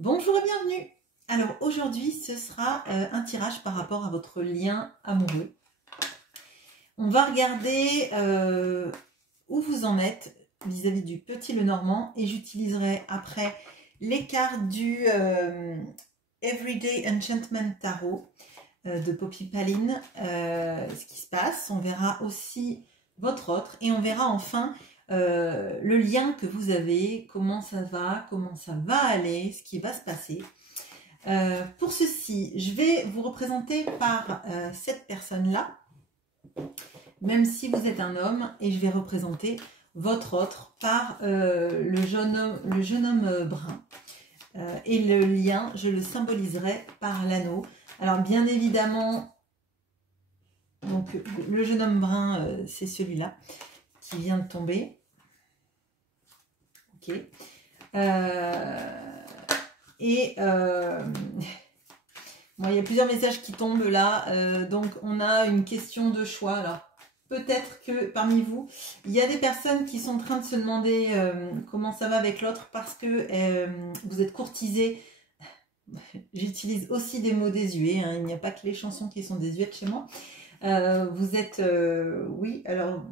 Bonjour et bienvenue. Alors aujourd'hui ce sera un tirage par rapport à votre lien amoureux. On va regarder où vous en êtes vis-à-vis du petit Lenormand et j'utiliserai après les cartes du Everyday Enchantment Tarot de Poppy Paline, ce qui se passe. On verra aussi votre autre et on verra enfin le lien que vous avez, comment ça va aller, ce qui va se passer. Pour ceci, je vais vous représenter par cette personne-là, même si vous êtes un homme, et je vais représenter votre autre par le jeune homme brun. Et le lien, je le symboliserai par l'anneau. Alors bien évidemment, donc, le jeune homme brun, c'est celui-là qui vient de tomber. Ok. Bon, il y a plusieurs messages qui tombent là. Donc, on a une question de choix. Alors, peut-être que parmi vous, il y a des personnes qui sont en train de se demander comment ça va avec l'autre parce que vous êtes courtisé. J'utilise aussi des mots désuets. Hein. Il n'y a pas que les chansons qui sont désuètes chez moi. Vous êtes, oui, alors,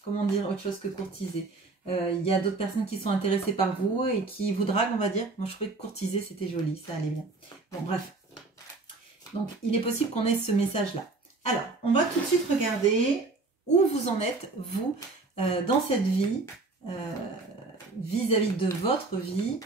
comment dire autre chose que courtisé? Il y a d'autres personnes qui sont intéressées par vous et qui vous draguent, on va dire. Moi, je trouvais que courtiser, c'était joli, ça allait bien. Bon, bref. Donc, il est possible qu'on ait ce message-là. Alors, on va tout de suite regarder où vous en êtes, vous, dans cette vie, vis-à-vis de votre vie.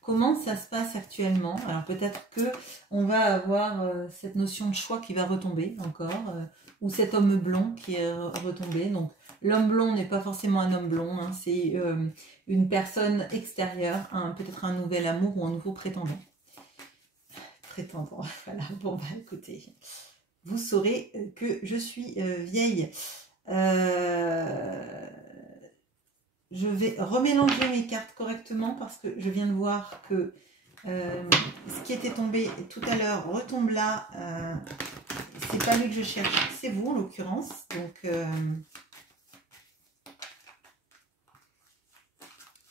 Comment ça se passe actuellement? Alors peut-être que on va avoir cette notion de choix qui va retomber encore, ou cet homme blond qui est retombé. Donc l'homme blond n'est pas forcément un homme blond, hein, c'est une personne extérieure, peut-être un nouvel amour ou un nouveau prétendant. Prétendant, voilà. Bon bah écoutez, vous saurez que je suis vieille. Je vais remélanger mes cartes correctement parce que je viens de voir que ce qui était tombé tout à l'heure retombe là. C'est pas lui que je cherche, c'est vous en l'occurrence. Donc,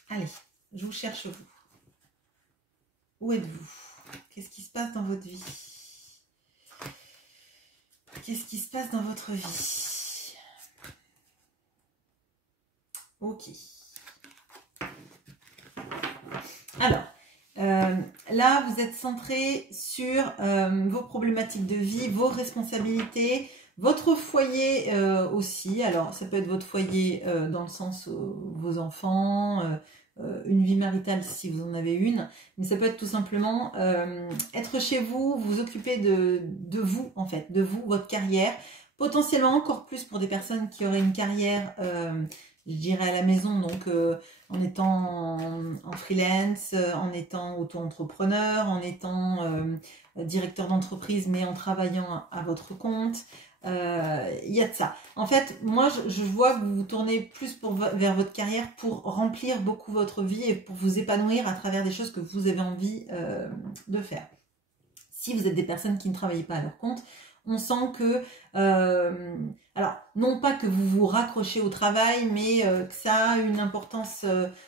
allez, je vous cherche vous. Où êtes-vous? Qu'est-ce qui se passe dans votre vie? Qu'est-ce qui se passe dans votre vie? Ok. Alors, là, vous êtes centré sur vos problématiques de vie, vos responsabilités, votre foyer aussi. Alors, ça peut être votre foyer dans le sens vos enfants, une vie maritale si vous en avez une, mais ça peut être tout simplement être chez vous, vous occuper de vous, en fait, de vous, votre carrière, potentiellement encore plus pour des personnes qui auraient une carrière, je dirais à la maison, donc en étant en freelance, en étant auto-entrepreneur, en étant directeur d'entreprise, mais en travaillant à votre compte. Il y a de ça. En fait, moi, je vois que vous vous tournez plus vers votre carrière pour remplir beaucoup votre vie et pour vous épanouir à travers des choses que vous avez envie de faire. Si vous êtes des personnes qui ne travaillent pas à leur compte, on sent que, alors, non pas que vous vous raccrochez au travail, mais que ça a une importance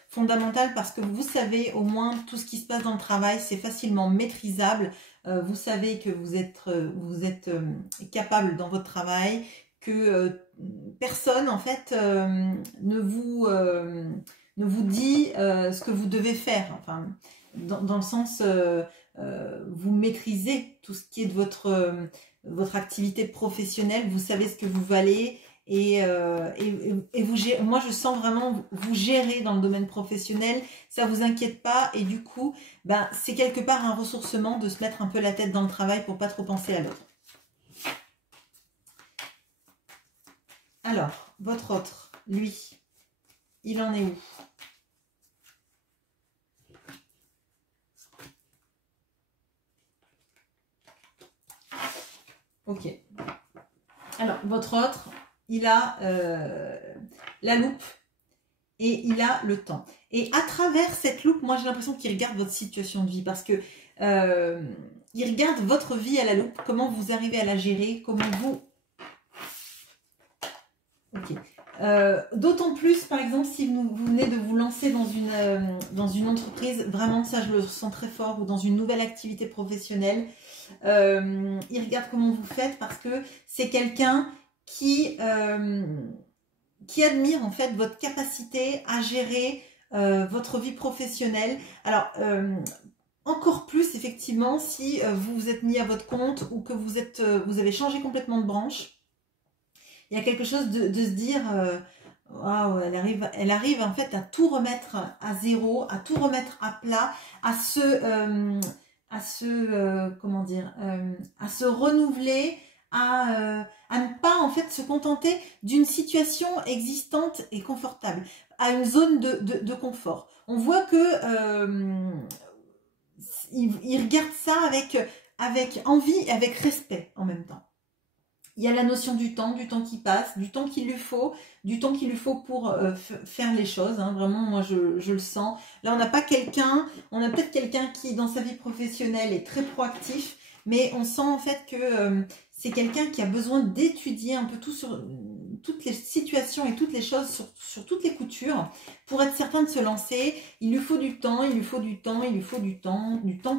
fondamentale parce que vous savez au moins tout ce qui se passe dans le travail, c'est facilement maîtrisable. Vous savez que vous êtes capable dans votre travail, que personne en fait ne vous dit ce que vous devez faire. Enfin, dans le sens, vous maîtrisez tout ce qui est de votre activité professionnelle, vous savez ce que vous valez et vous gérez, moi je sens vraiment vous gérer dans le domaine professionnel, ça vous inquiète pas et du coup ben, c'est quelque part un ressourcement de se mettre un peu la tête dans le travail pour pas trop penser à l'autre. Alors, votre autre, lui, il en est où? Ok. Alors, votre autre, il a la loupe et il a le temps. Et à travers cette loupe, moi j'ai l'impression qu'il regarde votre situation de vie parce que il regarde votre vie à la loupe, comment vous arrivez à la gérer, comment vous... Ok. D'autant plus, par exemple, si vous venez de vous lancer dans une entreprise, vraiment ça je le sens très fort, ou dans une nouvelle activité professionnelle, il regarde comment vous faites parce que c'est quelqu'un qui admire en fait votre capacité à gérer votre vie professionnelle. Alors, encore plus effectivement si vous vous êtes mis à votre compte ou que vous avez changé complètement de branche. Il y a quelque chose de se dire, waouh, elle arrive en fait à tout remettre à zéro, à tout remettre à plat, comment dire, à se renouveler, à ne pas en fait se contenter d'une situation existante et confortable, à une zone de confort. On voit que il regarde ça avec envie et avec respect en même temps. Il y a la notion du temps qui passe, du temps qu'il lui faut pour faire les choses. Hein. Vraiment, moi, je le sens. Là, on n'a pas quelqu'un, on a peut-être quelqu'un qui, dans sa vie professionnelle, est très proactif, mais on sent en fait que c'est quelqu'un qui a besoin d'étudier un peu tout sur toutes les situations et toutes les choses, sur toutes les coutures, pour être certain de se lancer. Il lui faut du temps, il lui faut du temps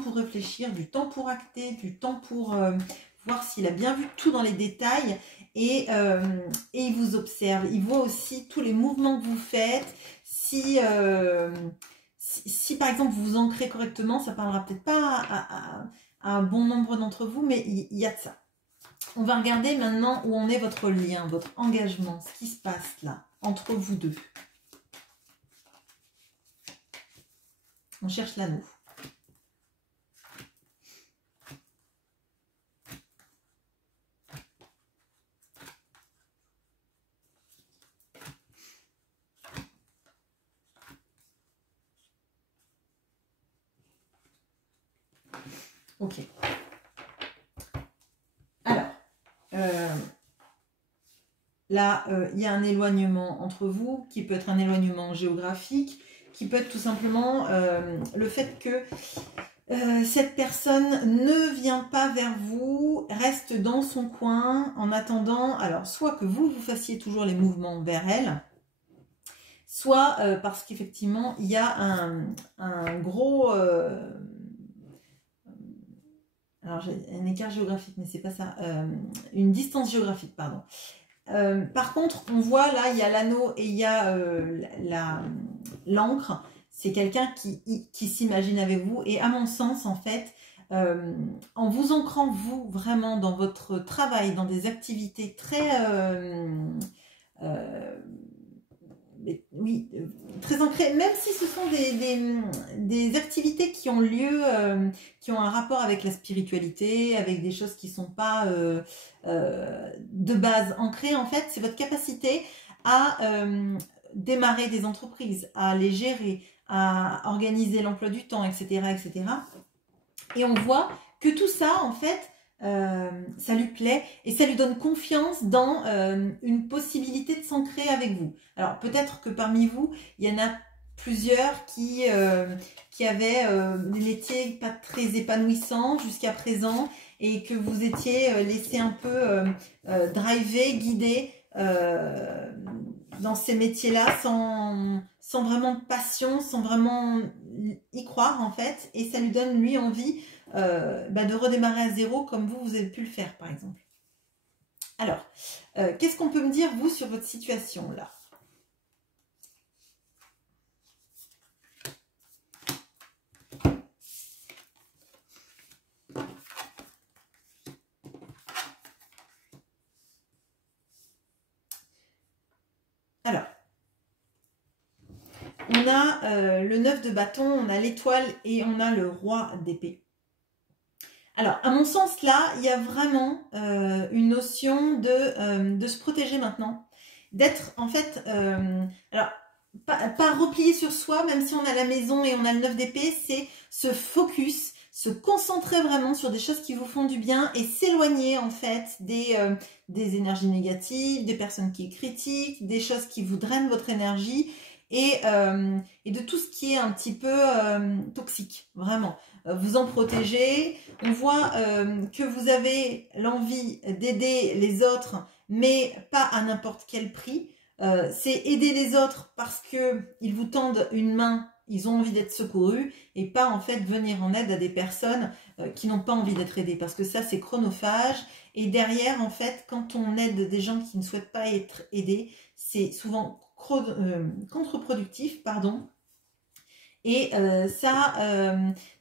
pour réfléchir, du temps pour acter, du temps pour voir s'il a bien vu tout dans les détails, et il vous observe. Il voit aussi tous les mouvements que vous faites. Si par exemple vous vous ancrez correctement, ça parlera peut-être pas à un bon nombre d'entre vous, mais il y a de ça. On va regarder maintenant où en est votre lien, votre engagement, ce qui se passe là, entre vous deux. On cherche l'anneau. Ok. Alors, là, il y a un éloignement entre vous, qui peut être un éloignement géographique, qui peut être tout simplement le fait que cette personne ne vient pas vers vous, reste dans son coin en attendant, alors soit que vous fassiez toujours les mouvements vers elle, soit parce qu'effectivement il y a un gros... alors j'ai un écart géographique, mais c'est pas ça, une distance géographique, pardon. Par contre, on voit là, il y a l'anneau et il y a l'encre. C'est quelqu'un qui s'imagine avec vous. Et à mon sens, en fait, en vous ancrant, vous, vraiment dans votre travail, dans des activités très... oui, très ancrées, même si ce sont des activités qui ont lieu, qui ont un rapport avec la spiritualité, avec des choses qui ne sont pas de base ancrées. En fait, c'est votre capacité à démarrer des entreprises, à les gérer, à organiser l'emploi du temps, etc., etc. Et on voit que tout ça, en fait, ça lui plaît et ça lui donne confiance dans une possibilité de s'ancrer avec vous. Alors peut-être que parmi vous, il y en a plusieurs qui avaient des métiers pas très épanouissants jusqu'à présent et que vous étiez laissé un peu driver, guider dans ces métiers-là sans vraiment de passion, sans vraiment y croire en fait, et ça lui donne lui envie de redémarrer à zéro comme vous avez pu le faire par exemple. Alors, qu'est-ce qu'on peut me dire vous sur votre situation là ? Alors, on a le 9 de bâton, on a l'étoile et on a le roi d'épée. Alors, à mon sens, là, il y a vraiment une notion de se protéger maintenant. D'être, en fait, alors, pas replier sur soi, même si on a la maison et on a le 9 d'épée, c'est se focus, se concentrer vraiment sur des choses qui vous font du bien et s'éloigner, en fait, des énergies négatives, des personnes qui critiquent, des choses qui vous drainent votre énergie et de tout ce qui est un petit peu toxique, vraiment. Vous en protéger. On voit que vous avez l'envie d'aider les autres, mais pas à n'importe quel prix. c'est aider les autres parce qu'ils vous tendent une main, ils ont envie d'être secourus, et pas en fait venir en aide à des personnes qui n'ont pas envie d'être aidées, parce que ça c'est chronophage, et derrière en fait quand on aide des gens qui ne souhaitent pas être aidés, c'est souvent contre-productif, pardon, et ça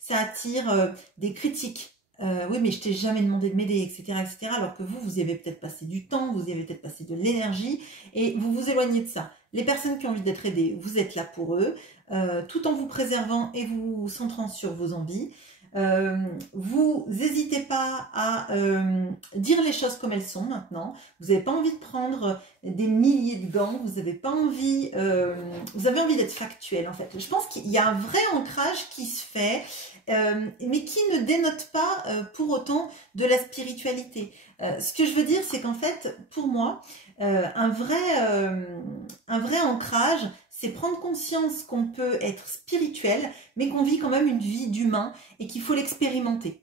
attire des critiques. Oui, mais je t'ai jamais demandé de m'aider, etc., etc. Alors que vous y avez peut-être passé du temps, vous y avez peut-être passé de l'énergie, et vous vous éloignez de ça. Les personnes qui ont envie d'être aidées, vous êtes là pour eux, tout en vous préservant et vous centrant sur vos envies. Vous n'hésitez pas à dire les choses comme elles sont maintenant. Vous n'avez pas envie de prendre des milliers de gants, vous n'avez pas envie, vous avez envie d'être factuel en fait. Je pense qu'il y a un vrai ancrage qui se fait, mais qui ne dénote pas pour autant de la spiritualité. Ce que je veux dire, c'est qu'en fait, pour moi, un vrai ancrage, c'est prendre conscience qu'on peut être spirituel, mais qu'on vit quand même une vie d'humain et qu'il faut l'expérimenter.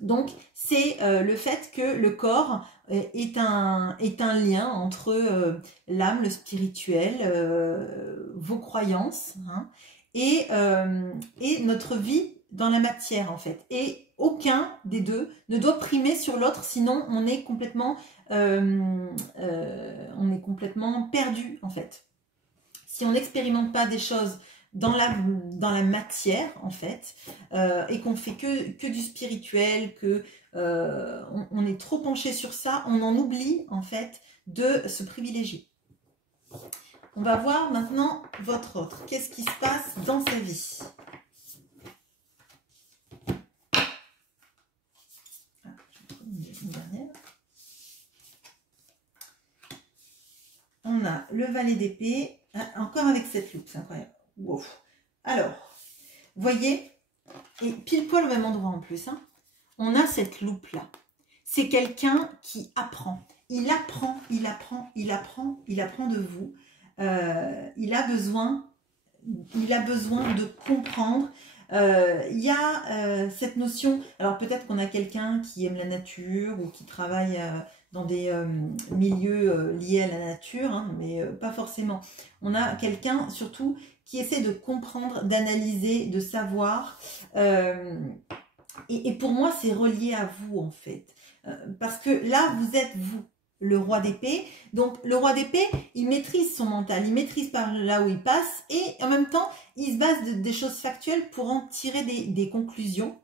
Donc, c'est le fait que le corps est un lien entre l'âme, le spirituel, vos croyances, hein, et notre vie dans la matière, en fait. Et aucun des deux ne doit primer sur l'autre, sinon on est complètement perdu, en fait. Si on n'expérimente pas des choses dans la matière, en fait, et qu'on fait que du spirituel, que on est trop penché sur ça, on en oublie, en fait, de se privilégier. On va voir maintenant votre autre. Qu'est-ce qui se passe dans sa vie? Une dernière. On a le valet d'épée. Encore avec cette loupe, c'est incroyable. Wow. Alors, voyez, et pile poil au même endroit en plus, hein, on a cette loupe-là. C'est quelqu'un qui apprend. Il apprend, il apprend, il apprend, il apprend de vous. Il a besoin de comprendre. Il y a cette notion, alors peut-être qu'on a quelqu'un qui aime la nature ou qui travaille dans des milieux liés à la nature, hein, mais pas forcément. On a quelqu'un surtout qui essaie de comprendre, d'analyser, de savoir. Et pour moi, c'est relié à vous en fait. Parce que là, vous êtes vous, le roi d'épée. Donc le roi d'épée, il maîtrise son mental, il maîtrise par là où il passe, et en même temps, il se base des choses factuelles pour en tirer des conclusions,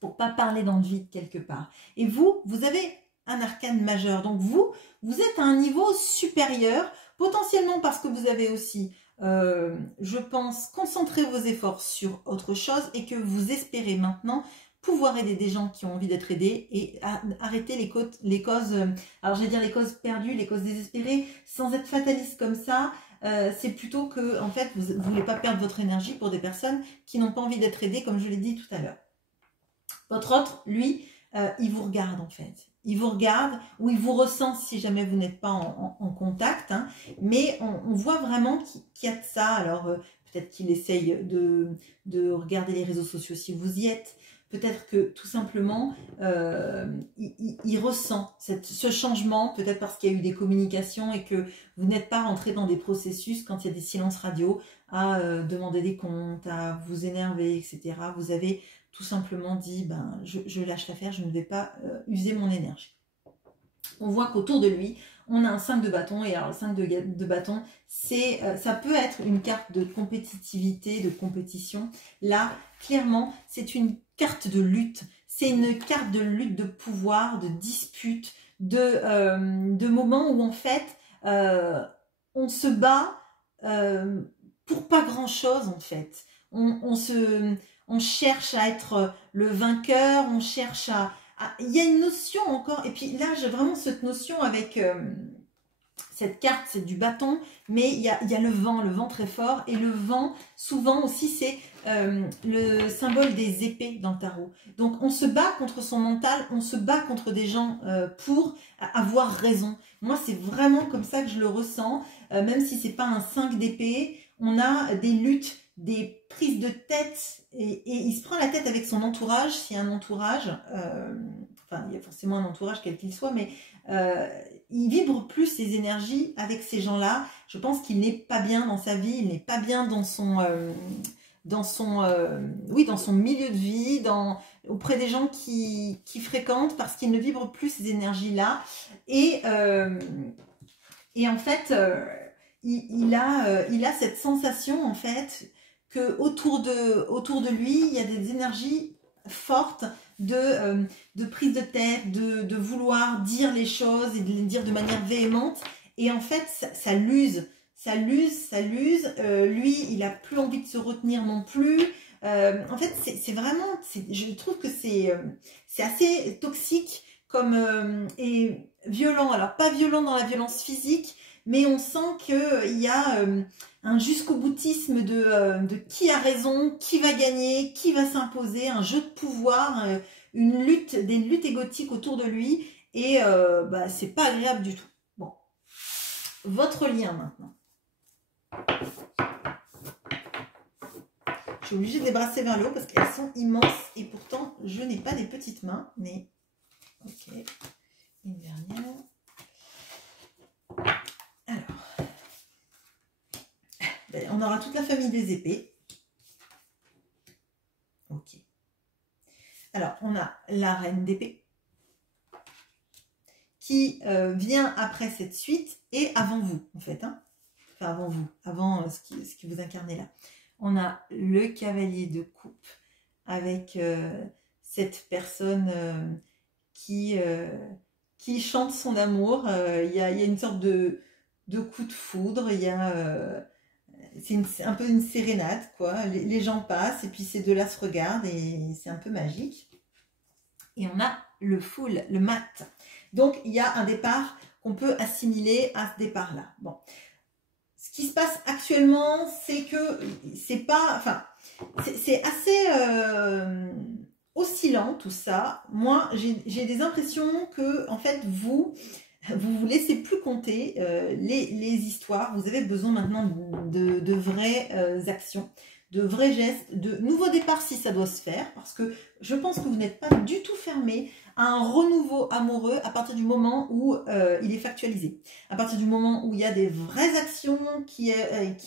pour pas parler dans le vide quelque part. Et vous avez un arcane majeur. Donc vous êtes à un niveau supérieur, potentiellement parce que vous avez aussi, je pense, concentré vos efforts sur autre chose et que vous espérez maintenant pouvoir aider des gens qui ont envie d'être aidés et arrêter les causes, alors je vais dire les causes perdues, les causes désespérées, sans être fataliste comme ça. C'est plutôt que, en fait, vous ne voulez pas perdre votre énergie pour des personnes qui n'ont pas envie d'être aidées, comme je l'ai dit tout à l'heure. Votre autre, lui, il vous regarde en fait. Il vous regarde ou il vous ressent si jamais vous n'êtes pas en contact. Hein, mais on voit vraiment qu'il y a de ça. Alors peut-être qu'il essaye de regarder les réseaux sociaux si vous y êtes. Peut-être que tout simplement, il ressent ce changement, peut-être parce qu'il y a eu des communications et que vous n'êtes pas rentré dans des processus quand il y a des silences radio à demander des comptes, à vous énerver, etc. Vous avez tout simplement dit, ben, je lâche l'affaire, je ne vais pas user mon énergie. On voit qu'autour de lui, on a un 5 de bâton, et alors le 5 de bâton, ça peut être une carte de compétitivité, de compétition. Là, clairement, c'est une carte de lutte. C'est une carte de lutte, de pouvoir, de dispute, de moments où en fait, on se bat pour pas grand-chose en fait. On cherche à être le vainqueur, on cherche il y a une notion encore, et puis là j'ai vraiment cette notion avec cette carte, c'est du bâton, mais il y a le vent très fort, et le vent souvent aussi c'est le symbole des épées dans le tarot. Donc on se bat contre son mental, on se bat contre des gens pour avoir raison. Moi c'est vraiment comme ça que je le ressens, même si c'est pas un 5 d'épée, on a des luttes, des prises de tête, et il se prend la tête avec son entourage, s'il y a un entourage, enfin il y a forcément un entourage quel qu'il soit, mais il vibre plus ses énergies avec ces gens-là. Je pense qu'il n'est pas bien dans sa vie, il n'est pas bien dans son oui, dans son milieu de vie, auprès des gens qui fréquentent, parce qu'il ne vibre plus ces énergies-là. Et en fait, il a cette sensation, en fait, que autour de lui, il y a des énergies fortes de prise de tête, de vouloir dire les choses et de les dire de manière véhémente. Et en fait, ça l'use. Ça l'use. Lui, il n'a plus envie de se retenir non plus. En fait, c'est vraiment... Je trouve que c'est assez toxique et violent. Alors, pas violent dans la violence physique, mais on sent qu'il y a un jusqu'au boutisme de qui a raison, qui va gagner, qui va s'imposer, un jeu de pouvoir, des luttes égotiques autour de lui. Et c'est pas agréable du tout. Bon, votre lien maintenant. Je suis obligée de les brasser vers le haut parce qu'elles sont immenses et pourtant je n'ai pas des petites mains, mais ok, une dernière. Alors, on aura toute la famille des épées. Ok. Alors, on a la reine d'épée qui vient après cette suite et avant vous, en fait. Hein. Enfin, avant vous, avant ce qui vous incarnez là. On a le cavalier de coupe avec cette personne qui chante son amour. Il y a une sorte de coup de foudre. C'est un peu une sérénade, quoi. Les gens passent et puis ces deux-là se regardent et c'est un peu magique. Et on a le full, le mat. Donc, il y a un départ qu'on peut assimiler à ce départ-là. Bon. Ce qui se passe actuellement, c'est que c'est pas... Enfin, c'est assez oscillant, tout ça. Moi, j'ai des impressions que, en fait, vous laissez plus compter les histoires. Vous avez besoin maintenant de vraies actions, de vrais gestes, de nouveaux départs si ça doit se faire, parce que je pense que vous n'êtes pas du tout fermé à un renouveau amoureux à partir du moment où il est factualisé, à partir du moment où il y a des vraies actions qui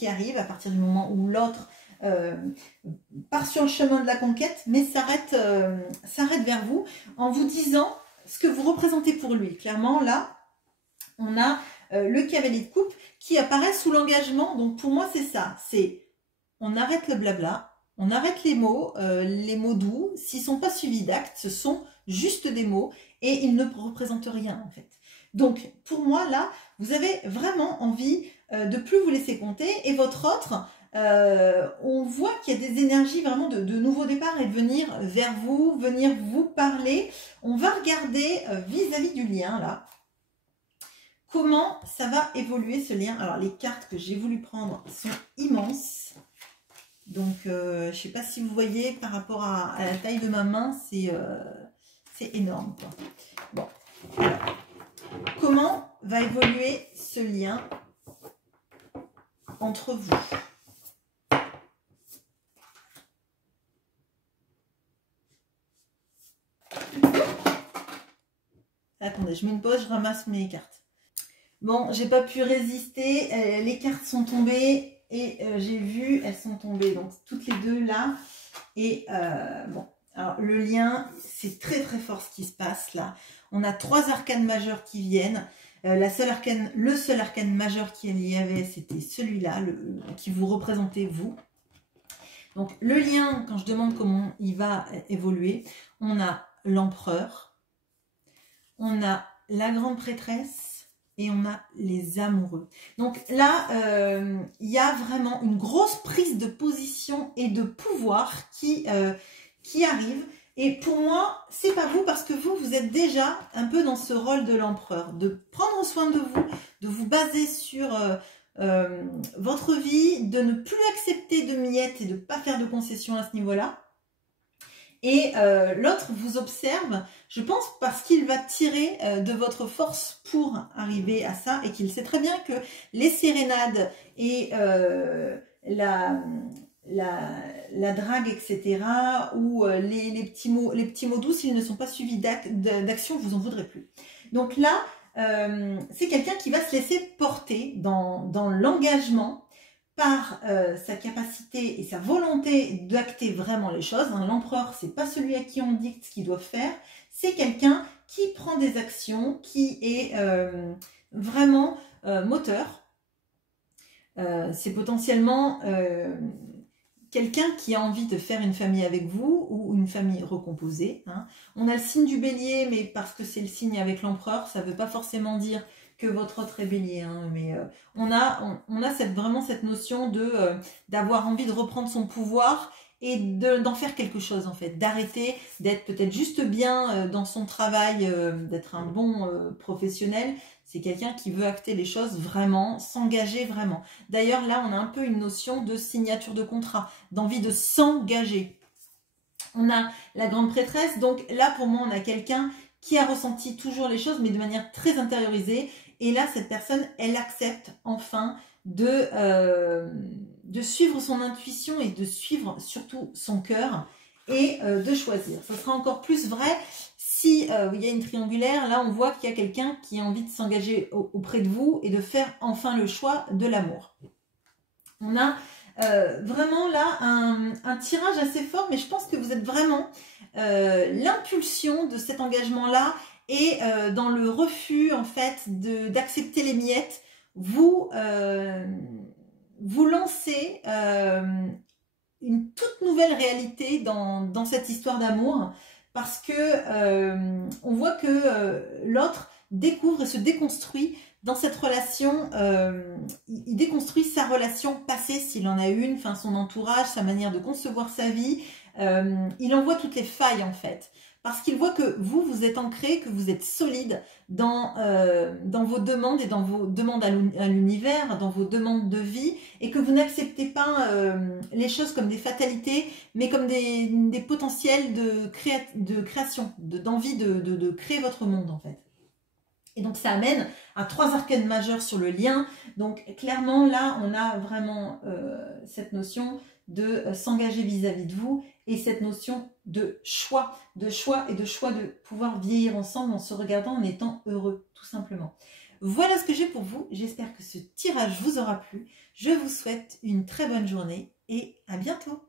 arrivent, à partir du moment où l'autre part sur le chemin de la conquête, mais s'arrête vers vous en vous disant ce que vous représentez pour lui. Clairement, là, on a le cavalier de coupe qui apparaît sous l'engagement. Donc pour moi, c'est ça. C'est on arrête le blabla, on arrête les mots doux. S'ils ne sont pas suivis d'actes, ce sont juste des mots et ils ne représentent rien en fait. Donc pour moi, là, vous avez vraiment envie de plus vous laisser compter. Et votre autre, on voit qu'il y a des énergies vraiment de nouveau départ et de venir vers vous, venir vous parler. On va regarder vis-à-vis du lien là. Comment ça va évoluer ce lien? Alors les cartes que j'ai voulu prendre sont immenses. Donc je ne sais pas si vous voyez par rapport à la taille de ma main, c'est énorme, quoi. Bon. Alors, comment va évoluer ce lien entre vous? Attendez, je mets une pause, je ramasse mes cartes. Bon, j'ai pas pu résister, les cartes sont tombées et j'ai vu, elles sont tombées, donc toutes les deux là. Et bon, alors le lien, c'est très très fort ce qui se passe là. On a 3 arcanes majeurs qui viennent. Le seul arcane majeur qu'il y avait, c'était celui-là, qui vous représentez vous. Donc le lien, quand je demande comment il va évoluer, on a l'empereur, on a la grande prêtresse, et on a les amoureux. Donc là, il y a vraiment une grosse prise de position et de pouvoir qui arrive. Et pour moi, c'est pas vous, parce que vous êtes déjà un peu dans ce rôle de l'empereur, de prendre soin de vous baser sur votre vie, de ne plus accepter de miettes et de ne pas faire de concessions à ce niveau-là. Et l'autre vous observe, je pense, parce qu'il va tirer de votre force pour arriver à ça, et qu'il sait très bien que les sérénades et la drague, etc., ou les petits mots doux, s'ils ne sont pas suivis d'action, vous en voudrez plus. Donc là, c'est quelqu'un qui va se laisser porter dans l'engagement par sa capacité et sa volonté d'acter vraiment les choses. Hein. L'empereur, c'est pas celui à qui on dicte ce qu'il doit faire, c'est quelqu'un qui prend des actions, qui est vraiment moteur. C'est potentiellement quelqu'un qui a envie de faire une famille avec vous ou une famille recomposée. Hein. On a le signe du bélier, mais parce que c'est le signe avec l'empereur, ça ne veut pas forcément dire que votre autre est bélier. Hein, mais on a vraiment cette notion d'avoir envie de reprendre son pouvoir et d'en faire quelque chose en fait, d'arrêter d'être peut-être juste bien dans son travail, d'être un bon professionnel. C'est quelqu'un qui veut acter les choses vraiment, s'engager vraiment. D'ailleurs, là, on a un peu une notion de signature de contrat, d'envie de s'engager. On a la grande prêtresse, donc là, pour moi, on a quelqu'un qui a ressenti toujours les choses, mais de manière très intériorisée. Et là, cette personne, elle accepte enfin de suivre son intuition et de suivre surtout son cœur et de choisir. Ce sera encore plus vrai si il y a une triangulaire. Là, on voit qu'il y a quelqu'un qui a envie de s'engager auprès de vous et de faire enfin le choix de l'amour. On a vraiment là un tirage assez fort, mais je pense que vous êtes vraiment l'impulsion de cet engagement-là et dans le refus en fait d'accepter les miettes, vous lancez une toute nouvelle réalité dans cette histoire d'amour, parce que on voit que l'autre découvre et se déconstruit dans cette relation. Il déconstruit sa relation passée, s'il en a une, enfin son entourage, sa manière de concevoir sa vie. Il en voit toutes les failles en fait, parce qu'il voit que vous êtes ancré, que vous êtes solide dans vos demandes et dans vos demandes à l'univers, dans vos demandes de vie, et que vous n'acceptez pas les choses comme des fatalités, mais comme des potentiels de création, d'envie de créer votre monde en fait. Et donc ça amène à 3 arcanes majeurs sur le lien. Donc clairement là, on a vraiment cette notion de s'engager vis-à-vis de vous et cette notion de choix et de choix de pouvoir vieillir ensemble en se regardant, en étant heureux, tout simplement. Voilà ce que j'ai pour vous. J'espère que ce tirage vous aura plu. Je vous souhaite une très bonne journée et à bientôt.